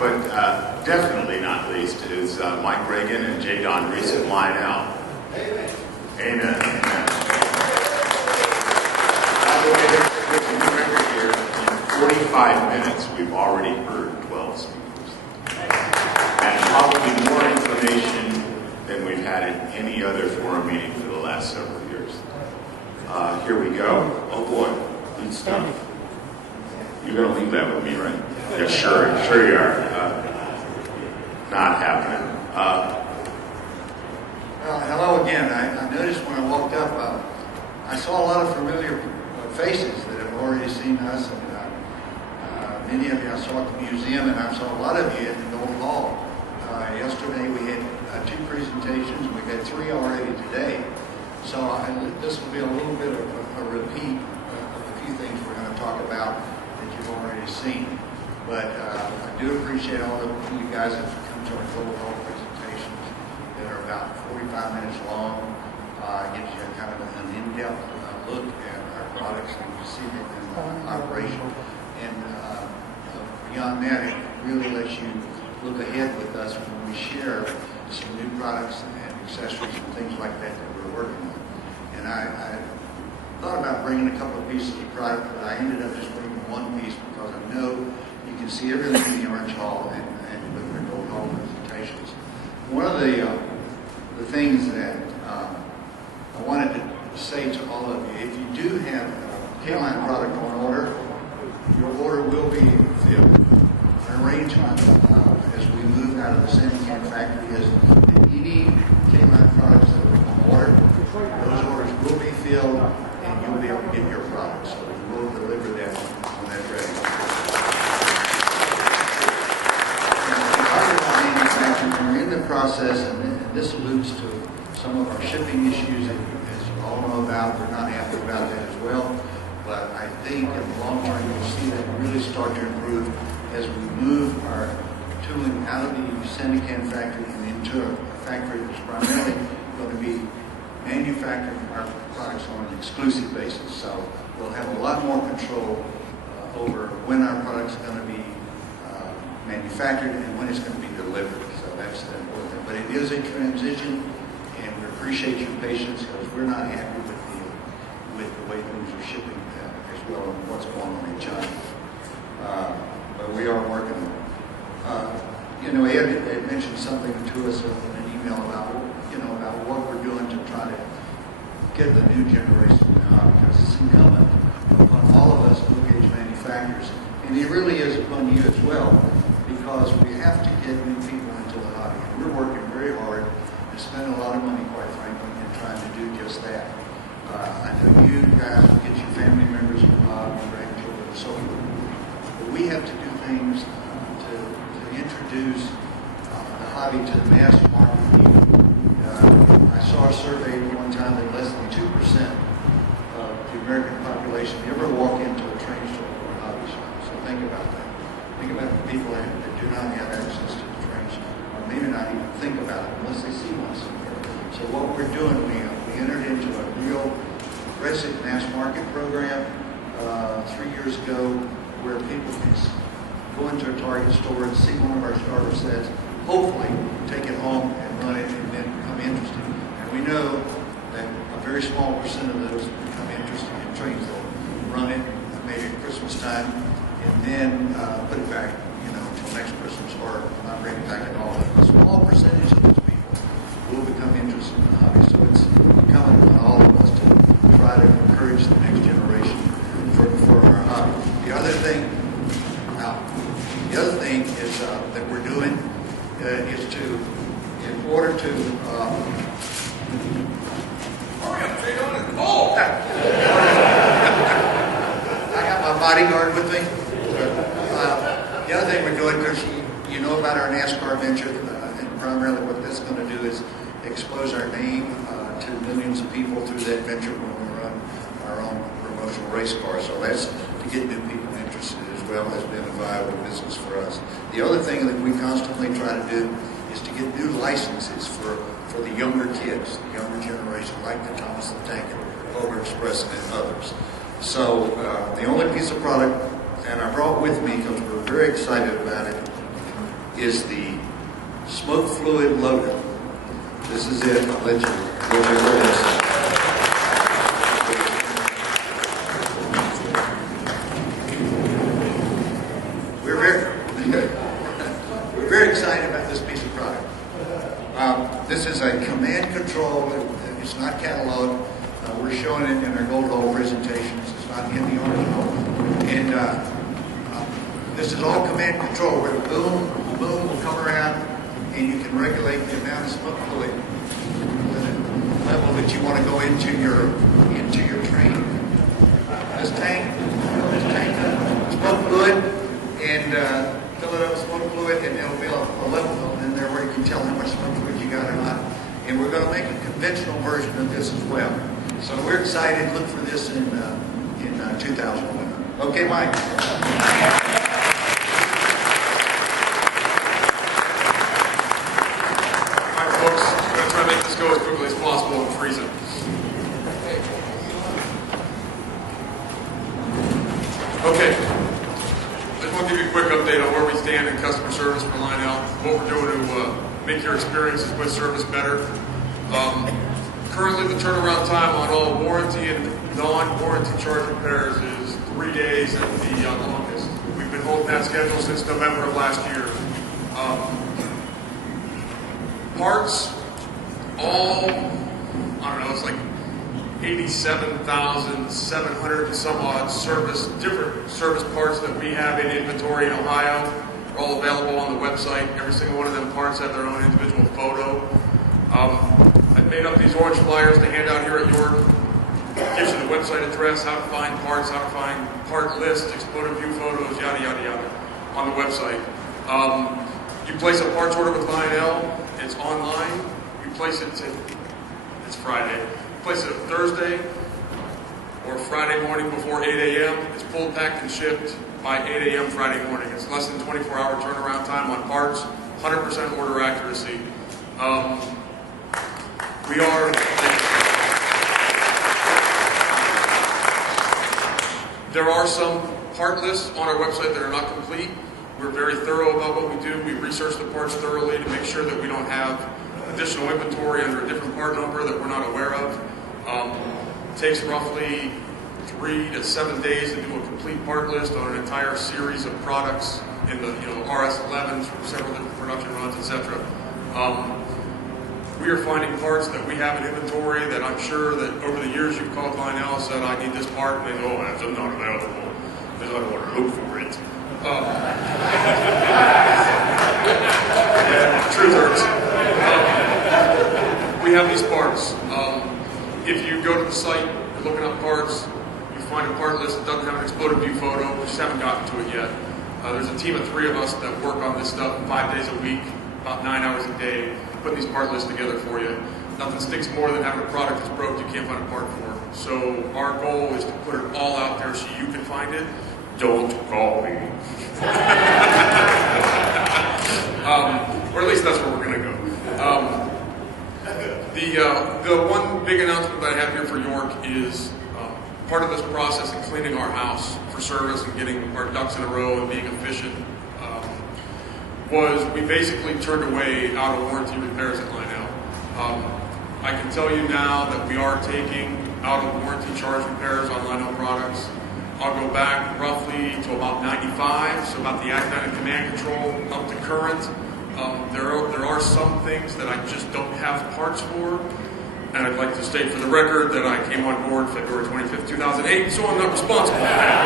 last but definitely not least is Mike Reagan and J. Don Reese and Lionel. Amen. Amen. Amen. By the way, remember here, in 45 minutes, we've already heard 12 speakers. And probably more information than we've had in any other forum meeting for the last several years. Here we go. Oh boy, good stuff. You're going to leave that with me, right? Yeah, sure you are. Not happening. Well, hello again. I noticed when I walked up, I saw a lot of familiar faces that have already seen us. And many of you I saw at the museum, and I saw a lot of you in the old hall. Yesterday we had 2 presentations. We had 3 already today. So this will be a little bit of a repeat of a few things we're going to talk about that you've already seen. But I do appreciate all of you guys that have come to our global health presentations that are about 45 minutes long. Gives you kind of an in-depth look at our products and you see them in operation. And beyond that, it really lets you look ahead with us when we share some new products and accessories and things like that we're working on. And I thought about bringing a couple of pieces of product, but I ended up just bringing one piece because I know you can see everything in the Orange Hall and with the Gold Hall presentations. One of the things that I wanted to say to all of you, if you do have a K-line product on order, your order will be filled. Our arrangement as we move out of the semi-can factory is that any K-line products that are on order, those orders will be filled and you'll be able to get your product. So we will deliver that when that's ready. We're in the process, and this alludes to some of our shipping issues, and as you all know about, we're not happy about that as well. But I think in the long term, you'll see that really start to improve as we move our tooling out of the semi-can factory and into a factory that's primarily going to be manufacturing our products on an exclusive basis. So we'll have a lot more control over when our products are going to be manufactured and when it's going to be delivered. So that's the important thing. But it is a transition, and we appreciate your patience because we're not happy with the way things are shipping as well and what's going on in China. But we are working on it. Ed had mentioned something to us in an email about what we're doing to try to get the new generation out, because it's incumbent upon all of us new age manufacturers, and it really is upon you as well, because we have to get new people into the hobby. And we're working very hard and spend a lot of money, quite frankly, in trying to do just that. I know you guys will get your family members involved, your grandchildren, and so forth. But we have to do things to introduce the hobby to the mass market people. I saw a survey at one time that less than 2% of the American population ever walk into a train store or a hobby shop. So think about that. Think about the people that do not have access to the train shop, or maybe not even think about it unless they see one somewhere. So what we're doing, we entered into a real aggressive mass market program 3 years ago, where people can go into a Target store and see one of our starter sets, hopefully take it home and run it and then become interested. And we know that a very small percent of those become interested in trains. They'll run it maybe at Christmas time and then put it back, until next Christmas, or not bring it back at all. A small percentage of those people will become interested in the hobby. So it's incumbent on all of us to try to encourage the next generation for our hobby. The other thing is that we're doing is to, in order to hurry up, Jay, it's cold. I got my bodyguard with me. The other thing we're doing, because you know about our NASCAR venture, and primarily what that's going to do is expose our name to millions of people through that venture when we run our own promotional race car. So that's to get new people interested as well, has been a viable business for us. The other thing that we constantly try to do is to get new licenses for the younger kids, the younger generation, like the Thomas the Tank Polar Express and others. So the only piece of product, and I brought with me because we're very excited about it, is the smoke fluid loader. This is it. I'll let you look this. We're very excited about this piece of product. This is a command control. It's not cataloged. We're showing it in our gold hole presentations. It's not in the original. And this is all command control, where the boom will come around, and you can regulate the amount of smoke fluid, the level that you want to go into your train. This tank, smoke fluid, and fill it up with smoke fluid, and there'll be a level in there where you can tell how much smoke fluid you got or not. And we're going to make a conventional version of this as well. So we're excited. Look for this in 2001. Okay, Mike. All right, folks. I'm going to try to make this go as quickly as possible and freeze it. Okay. I just want to give you a quick update on where we stand in customer service for Lionel, what we're doing to make your experiences with service better. Currently, the turnaround time on all warranty and non-warranty charge repairs is 3 days at the longest. We've been holding that schedule since November of last year. Parts, all, I don't know, it's like 87,700 and some odd different service parts that we have in inventory in Ohio are all available on the website. Every single one of them parts have their own individual photo. I've made up these orange flyers to hand out here at York. It gives you the website address, how to find parts, how to find part lists, exploded view photos, yada, yada, yada, on the website. You place a parts order with Lionel, it's online. You place it it's Friday. You place it Thursday or Friday morning before 8 a.m. It's full packed and shipped by 8 a.m. Friday morning. It's less than 24-hour turnaround time on parts, 100% order accuracy. There are some part lists on our website that are not complete. We're very thorough about what we do. We research the parts thoroughly to make sure that we don't have additional inventory under a different part number that we're not aware of. It takes roughly 3 to 7 days to do a complete part list on an entire series of products in the RS11s from several different production runs, etc. We are finding parts that we have in inventory that I'm sure that over the years you've called Lionel and said, I need this part, and they go, oh, that's not available. There's not order, look for it. Yeah, truth hurts. We have these parts. If you go to the site, you're looking up parts, you find a part list that doesn't have an exploded view photo, we just haven't gotten to it yet. There's a team of 3 of us that work on this stuff 5 days a week, about 9 hours a day, putting these part lists together for you. Nothing stinks more than having a product that's broke you can't find a part for. So our goal is to put it all out there so you can find it. Don't call me. Or at least that's where we're going to go. The one big announcement that I have here for York is part of this process in cleaning our house for service and getting our ducks in a row and being efficient was we basically turned away out of warranty repairs at Lionel. I can tell you now that we are taking out of warranty charge repairs on Lionel products. I'll go back roughly to about 95, so about the academic command control up to current. There are some things that I just don't have parts for, and I'd like to state for the record that I came on board February 25th, 2008, so I'm not responsible for that.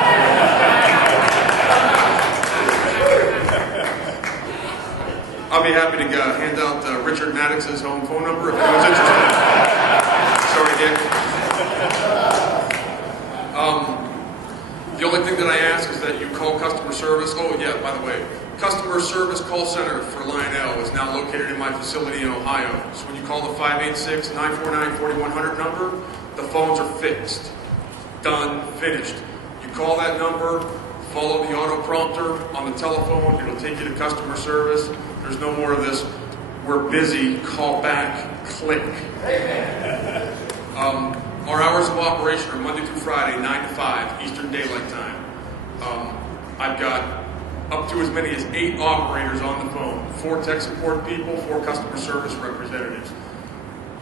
I'll be happy to hand out Richard Maddox's home phone number if anyone's interested. Sorry, Dick. The only thing that I ask is that you call customer service. Oh, yeah, by the way, customer service call center for Lionel is now located in my facility in Ohio. So when you call the 586-949-4100 number, the phones are fixed. Done, finished. You call that number, follow the auto prompter on the telephone, it'll take you to customer service. There's no more of this, we're busy, call back, click. Our hours of operation are Monday through Friday, 9 to 5, Eastern Daylight Time. I've got up to as many as 8 operators on the phone, 4 tech support people, 4 customer service representatives.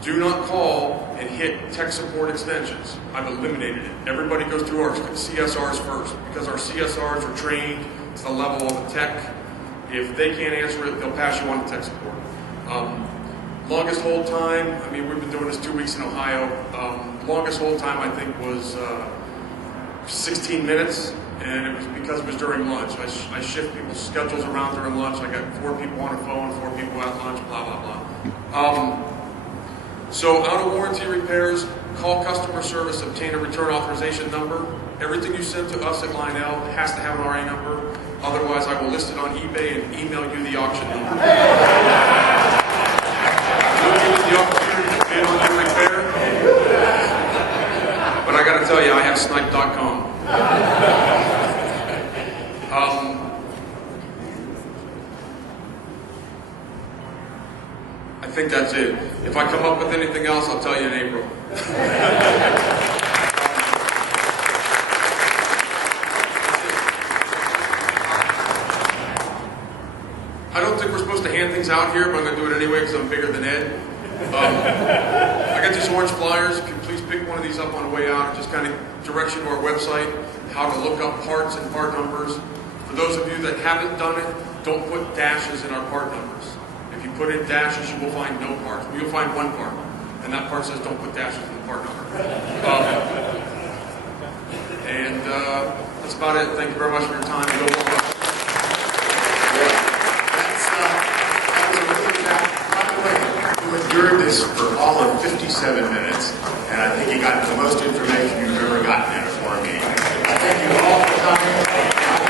Do not call and hit tech support extensions. I've eliminated it. Everybody goes through our CSRs first, because our CSRs are trained to the level of the tech. If they can't answer it, they'll pass you on to tech support. Longest hold time, I mean, we've been doing this 2 weeks in Ohio. Longest hold time, I think, was 16 minutes, and it was because it was during lunch. I shift people's schedules around during lunch. I got 4 people on the phone, 4 people at lunch, blah, blah, blah. So out of warranty repairs, call customer service, obtain a return authorization number. Everything you send to us at Lionel has to have an RA number. Otherwise, I will list it on eBay and email you the auction number. We'll give you the opportunity to bid on your repair. But I got to tell you, I have snipe.com. I think that's it. If I come up with anything else, I'll tell you in April. I don't think we're supposed to hand things out here, but I'm going to do it anyway because I'm bigger than Ed. I got these orange flyers. If you please pick one of these up on the way out, it just kind of directs you to our website, how to look up parts and part numbers. For those of you that haven't done it, don't put dashes in our part numbers. If you put in dashes, you will find no parts. You'll find one part, and that part says don't put dashes in the part number. And that's about it. Thank you very much for your time.